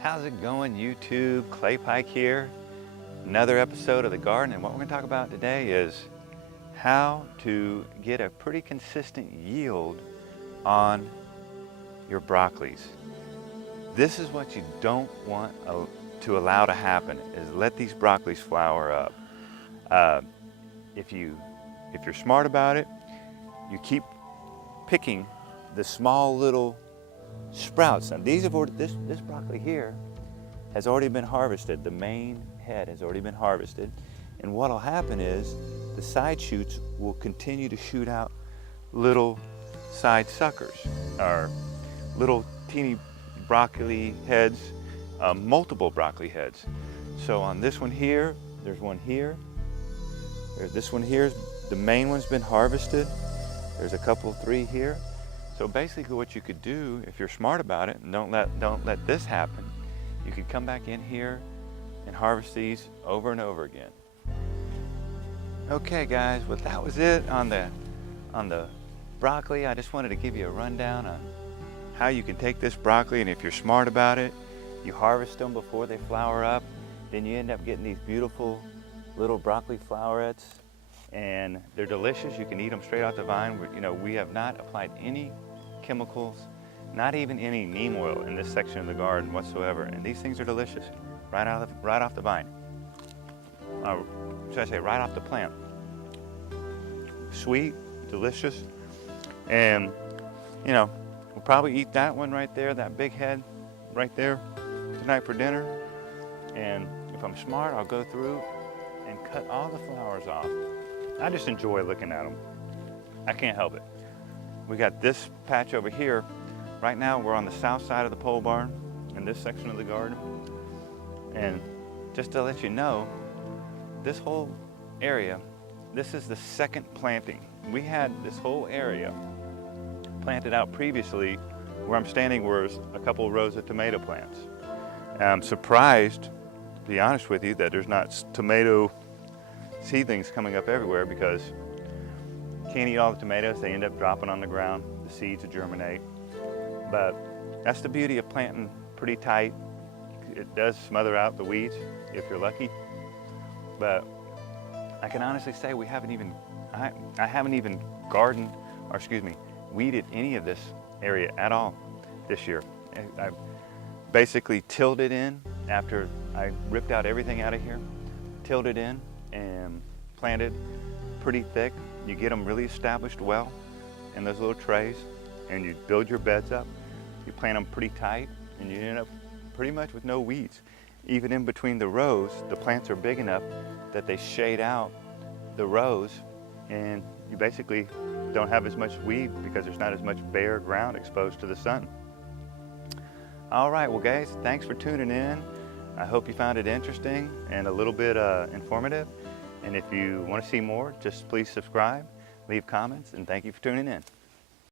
How's it going, YouTube? Clay Pike here. Another episode of The Garden, and what we're going to talk about today is how to get a pretty consistent yield on your broccolis. This is what you don't want to allow to happen, is let these broccolis flower up. If you're smart about it, you keep picking the small little sprouts. Now these have already, this broccoli here has already been harvested. The main head has already been harvested. And what'll happen is the side shoots will continue to shoot out little side suckers, or little teeny broccoli heads, multiple broccoli heads. So on this one here, there's one here. There's this one here. The main one's been harvested. There's a couple, three here. So basically what you could do, if you're smart about it, and don't let this happen, you could come back in here and harvest these over and over again. Okay guys, well that was it on the broccoli. I just wanted to give you a rundown on how you can take this broccoli, and if you're smart about it, you harvest them before they flower up, then you end up getting these beautiful little broccoli flowerets, and they're delicious. You can eat them straight off the vine. We have not applied any chemicals, not even any neem oil in this section of the garden whatsoever, and these things are delicious right off the vine. Should I say right off the plant? Sweet, delicious, and we'll probably eat that one right there, that big head right there tonight for dinner. And if I'm smart, I'll go through and cut all the flowers off. I just enjoy looking at them. I can't help it. We got this patch over here. Right now we're on the south side of the pole barn in this section of the garden. And just to let you know, this whole area, this is the second planting. We had this whole area planted out previously. Where I'm standing was a couple of rows of tomato plants. And I'm surprised, to be honest with you, that there's not tomato seedlings coming up everywhere, because you can't eat all the tomatoes. They end up dropping on the ground. The seeds will germinate. But that's the beauty of planting pretty tight. It does smother out the weeds if you're lucky. But I can honestly say I haven't even weeded any of this area at all this year. I basically tilled it in after I ripped out everything out of here, tilled it in and planted pretty thick. You get them really established well in those little trays, and you build your beds up. You plant them pretty tight, and you end up pretty much with no weeds. Even in between the rows, the plants are big enough that they shade out the rows, and you basically don't have as much weed because there's not as much bare ground exposed to the sun. All right, well guys, thanks for tuning in. I hope you found it interesting and a little bit informative. And if you want to see more, just please subscribe, leave comments, and thank you for tuning in.